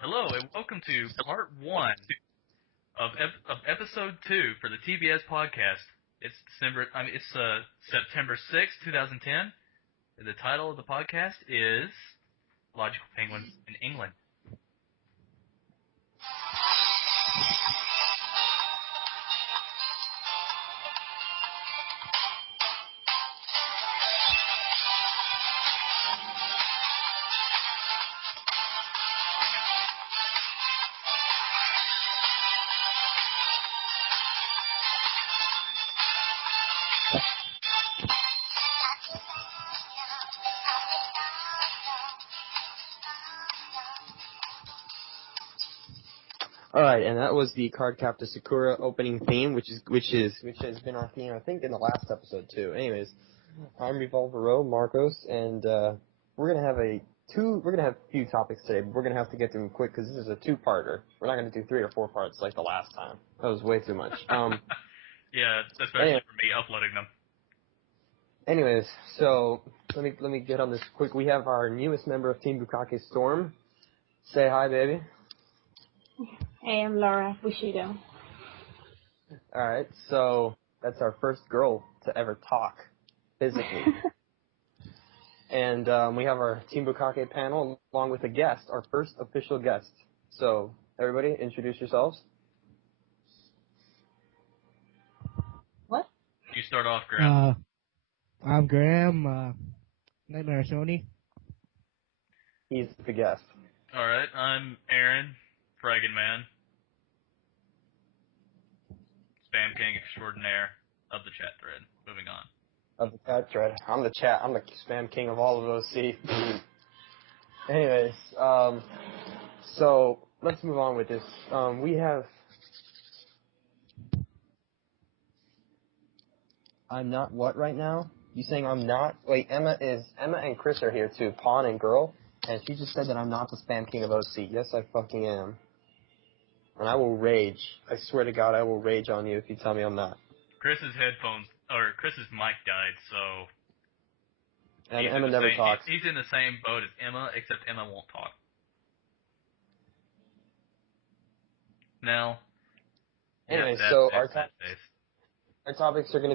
Hello and welcome to part 1 of episode 2 for the TBS podcast. It's September 6th, 2010. The title of the podcast is Logical Penguins in England. Alright, and that was the Cardcaptor Sakura opening theme, which has been our theme, I think, in the last episode too. Anyways, I'm Revolver Row, Marcos, and we're gonna have a few topics today, but we're gonna have to get through them quick because this is a two-parter. We're not gonna do 3 or 4 parts like the last time. That was way too much. Yeah, especially for me uploading them. Anyways, so let me get on this quick. We have our newest member of Team Bukake, Storm. Say hi, baby. Hey, I'm Laura Bushido. Alright, so that's our first girl to ever talk, physically. And we have our Team Bukake panel along with a guest, our first official guest. So, everybody, introduce yourselves. What? You start off, Graham. I'm Graham, Nightmare Sony. He's the guest. Alright, I'm Aaron, Fraggin Man. Spam King Extraordinaire of the chat thread. Moving on. Of the chat thread. I'm the spam king of all of those, see? Anyways, so, let's move on with this. We have... I'm not what right now? You saying I'm not? Wait, Emma and Chris are here too, Pawn and Girl, and she just said that I'm not the spam king of OC. Yes, I fucking am. And I will rage. I swear to God, I will rage on you if you tell me I'm not. Chris's mic died, so... And Emma never talks. He's in the same boat as Emma, except Emma won't talk. Now... Anyway, yeah, so our topics are going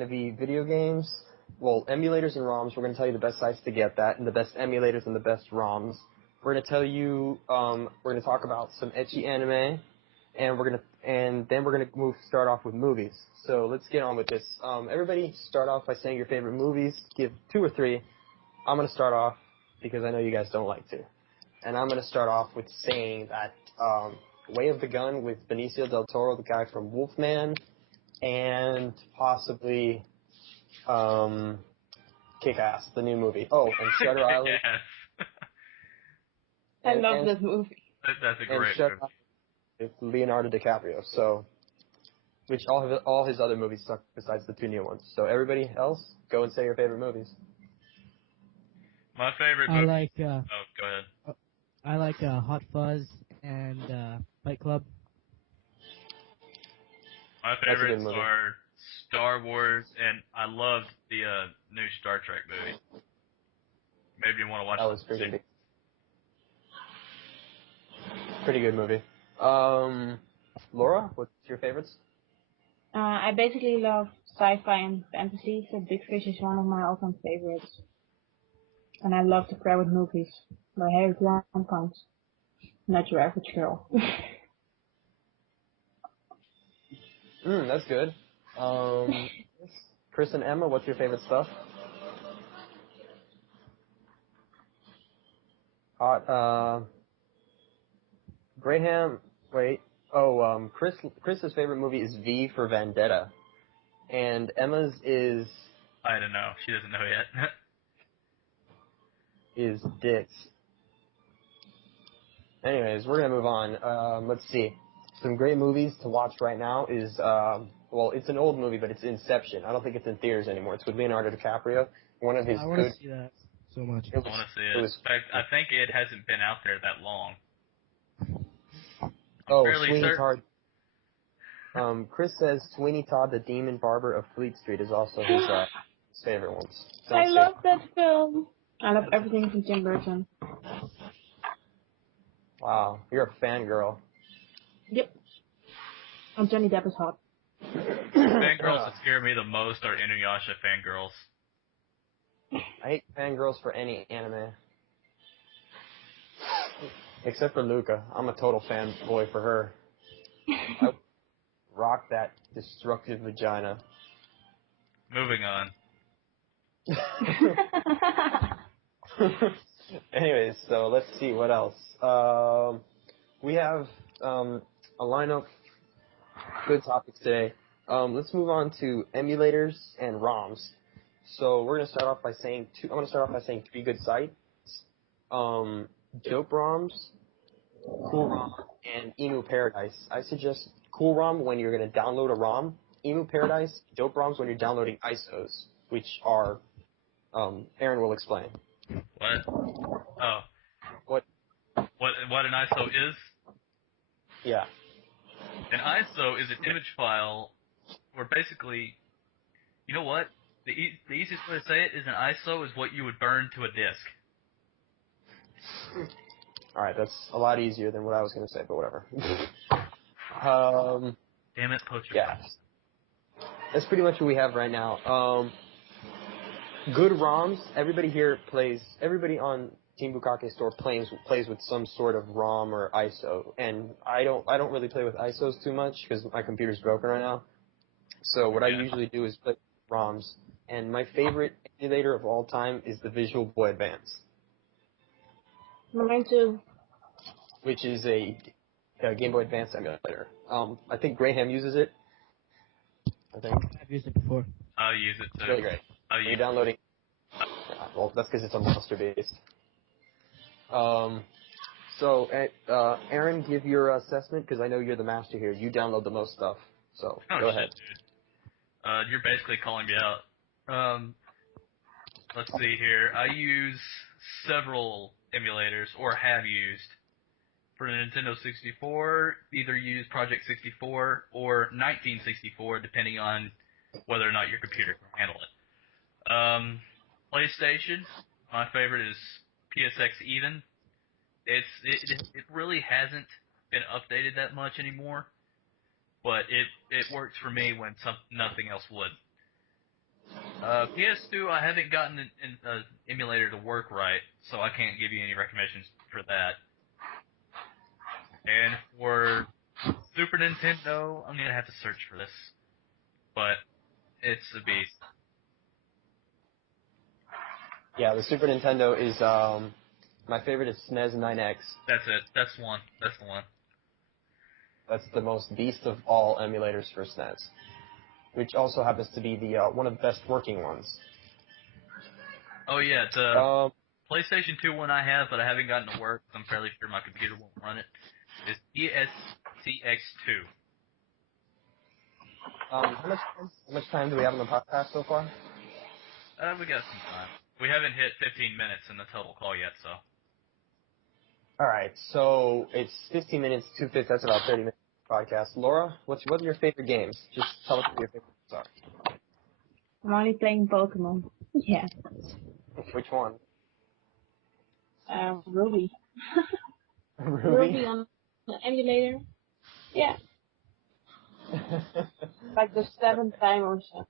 to be video games. Well, emulators and ROMs. We're going to tell you the best sites to get that, and the best emulators and the best ROMs. We're going to tell you, we're going to talk about some ecchi anime, and then we're going to start off with movies. So let's get on with this. Everybody start off by saying your favorite movies. Give 2 or 3. I'm going to start off because I know you guys don't like to. And I'm going to start off with saying that, Way of the Gun with Benicio del Toro, the guy from Wolfman, and possibly, Kick-Ass, the new movie. Oh, and Shutter Island. Yes. I love this movie. That's a great movie. With Leonardo DiCaprio, so, which all his other movies suck besides the 2 new ones. So everybody else, go and say your favorite movies. My favorite movie... go ahead. I like Hot Fuzz and Fight Club. My favorites are Star Wars, and I love the new Star Trek movie. Maybe you want to watch that. Was pretty good movie. Laura, what's your favorites? I basically love sci-fi and fantasy, so Big Fish is one of my all-time favorites. And I love to cry with movies, where Harry comes. Not your average girl. That's good. Chris and Emma, what's your favorite stuff? Graham, wait. Oh, Chris's favorite movie is V for Vendetta. And Emma's is... I don't know. She doesn't know yet. is Dicks. Anyways, we're gonna move on. Let's see. Some great movies to watch right now is, well, it's an old movie, but it's Inception. I don't think it's in theaters anymore. It's with Leonardo DiCaprio. One of his I want to see that so much. I want to see it. In fact, I think it hasn't been out there that long. Sweeney Todd. Chris says Sweeney Todd, the Demon Barber of Fleet Street, is also his favorite ones. I love that film. I love everything from Tim Burton. Wow, you're a fangirl. Yep. And Johnny Depp is hot. Fangirls that scare me the most are Inuyasha fangirls. I hate fangirls for any anime. Except for Luca. I'm a total fanboy for her. I rock that destructive vagina. Moving on. Anyways, so let's see what else. We have a lineup, good topics today. Let's move on to emulators and ROMs. So we're gonna start off by saying I'm gonna start off by saying 3 good sites. Dope ROMs, Cool ROM, and Emu Paradise. I suggest Cool ROM when you're gonna download a ROM. Emu Paradise, Dope ROMs when you're downloading ISOs, which are Aaron will explain. What? Oh. What? What an ISO is? Yeah. An ISO is an image file where basically, you know what? The easiest way to say it is an ISO is what you would burn to a disk. All right, that's a lot easier than what I was going to say, but whatever. Damn it, poacher. Yeah. That's pretty much what we have right now. Good ROMs. Everybody on Team Bukake store plays with some sort of ROM or ISO, and I don't really play with ISOs too much because my computer's broken right now. So what I usually do is play ROMs, and my favorite emulator of all time is the Visual Boy Advance. Mine too. Which is a Game Boy Advance emulator. I think Graham uses it. I think. I've used it before. I'll use it It's too. really great. You're downloading. Well, that's because it's a monster based. So, Aaron, give your assessment because I know you're the master here. You download the most stuff, so go ahead. Shit, dude. You're basically calling me out. Let's see here. I use several emulators, or have used. For the Nintendo 64, either use Project 64 or 1964, depending on whether or not your computer can handle it. PlayStation, my favorite is PSX Even. It really hasn't been updated that much anymore, but it works for me when nothing else would. PS2, I haven't gotten an emulator to work right, so I can't give you any recommendations for that. And for Super Nintendo, I'm gonna have to search for this, but it's a beast. Yeah, the Super Nintendo is my favorite is SNES 9X. That's it. That's the one. That's the most beast of all emulators for SNES, which also happens to be the one of the best working ones. Oh yeah, the PlayStation 2 one I have, but I haven't gotten to work. I'm fairly sure my computer won't run it. Is PSCX2. How much time do we have on the podcast so far? We got some time. We haven't hit 15 minutes in the total call yet, so. All right, so it's 15 minutes, 2/5. That's about 30 minutes podcast. Laura, what are your favorite games? Just tell us what your favorite games are. I'm only playing Pokemon. Yeah. Which one? Ruby. Ruby? Ruby on the emulator. Yeah. Like the 7th time or so.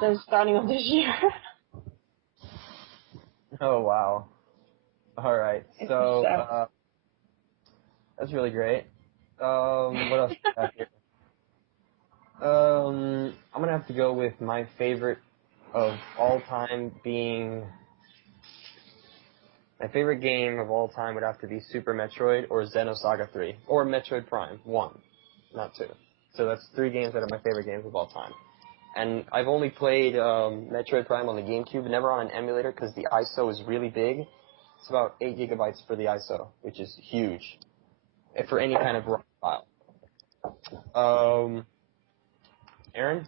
The starting of this year. Oh, wow. All right, so that's really great. What else do we have here? I'm gonna have to go with my favorite of all time being. My favorite game of all time would have to be Super Metroid or Xenosaga 3 or Metroid Prime 1, not 2. So that's 3 games that are my favorite games of all time. And I've only played Metroid Prime on the GameCube, never on an emulator because the ISO is really big. It's about 8 gigabytes for the ISO, which is huge for any kind of RAW file. Aaron?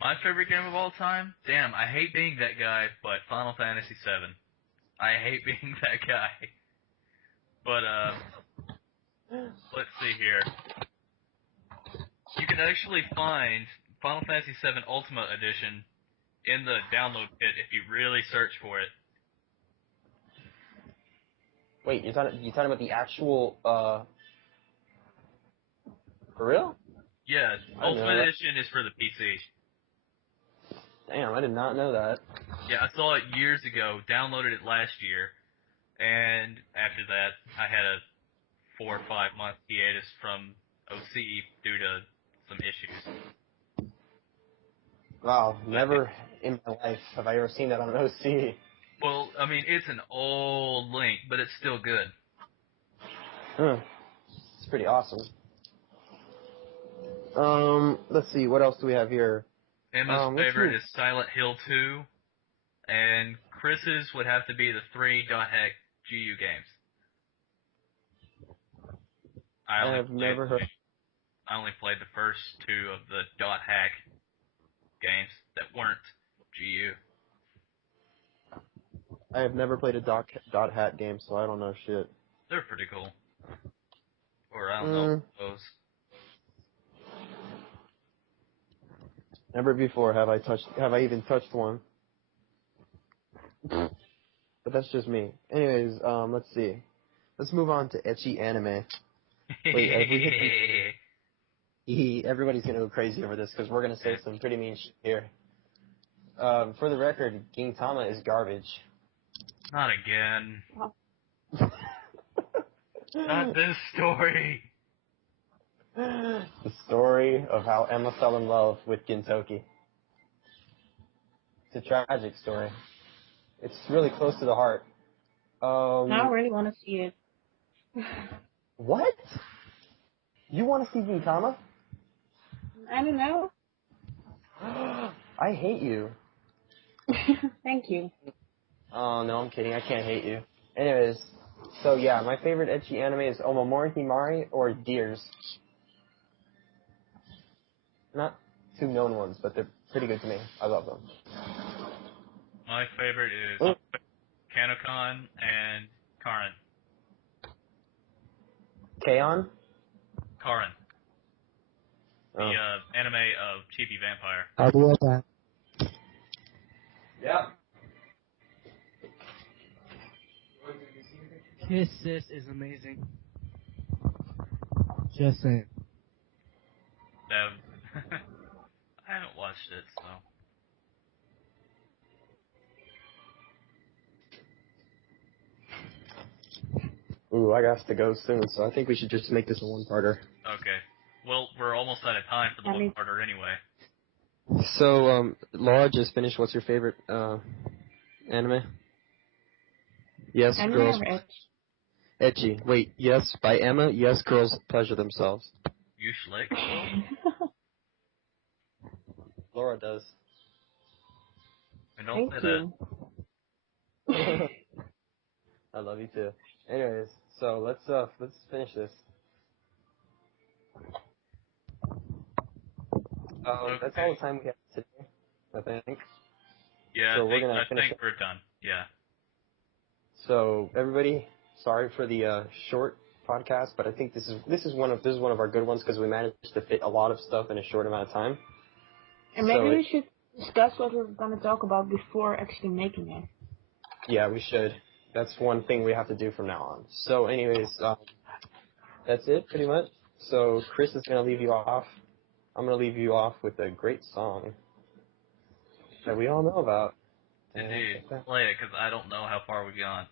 My favorite game of all time? Damn, I hate being that guy, but Final Fantasy VII. I hate being that guy. But, let's see here. You can actually find Final Fantasy VII Ultimate Edition in the download kit if you really search for it. Wait, you're talking about the actual, for real? Yeah, I didn't know Ultimate that. Edition is for the PC. Damn, I did not know that. Yeah, I saw it years ago, downloaded it last year, and after that, I had a 4 or 5 month hiatus from OC due to some issues. Wow, never in my life have I ever seen that on OC. Well, I mean, it's an old Link, but it's still good. It's pretty awesome. Let's see, what else do we have here? Emma's let's favorite move. is Silent Hill 2, and Chris's would have to be the 3 Dot Hack GU games. I have never heard. I only played the first 2 of the Dot Hack games that weren't GU. I have never played a dot hat game, so I don't know shit. They're pretty cool. Or I don't know those. Never before have I even touched one. But that's just me. Anyways, let's see. Let's move on to ecchi anime. Wait, have we hit everybody's gonna go crazy over this because we're gonna say some pretty mean shit here. For the record, Gintama is garbage. Not again. Not this story. The story of how Emma fell in love with Gintoki. It's a tragic story. It's really close to the heart. I really want to see it. What? You want to see Gintama? I don't know. I hate you. Thank you. Oh, no, I'm kidding. I can't hate you. Anyways, so yeah, my favorite ecchi anime is Omamori Himari or Deers. Not two known ones, but they're pretty good to me. I love them. My favorite is Kanokon and Karin. K-On? Karin. The Oh. anime of Chibi Vampire. How about that? Yeah. His sis is amazing. Just saying. I haven't watched it, so. Ooh, I got to go soon, so I think we should just make this a one-parter. Okay. Well, we're almost out of time for the one-parter anyway. So, Laura just finished. What's your favorite anime? Yes, Anime girls. or ecchi? Ecchi. Wait, yes, by Emma. Yes, girls pleasure themselves. You schlick? Laura does. And don't Thank say you. I love you too. Anyways, so let's finish this. Okay. That's all the time we have today, I think. Yeah, So I we're gonna think we're done. Yeah. So everybody, sorry for the short podcast, but I think this is one of our good ones because we managed to fit a lot of stuff in a short amount of time. And maybe we should discuss what we're going to talk about before actually making it. Yeah, we should. That's one thing we have to do from now on. So anyways, that's it pretty much. So Chris is going to leave you off. I'm going to leave you off with a great song that we all know about. Indeed. Play it, because I don't know how far we've gone.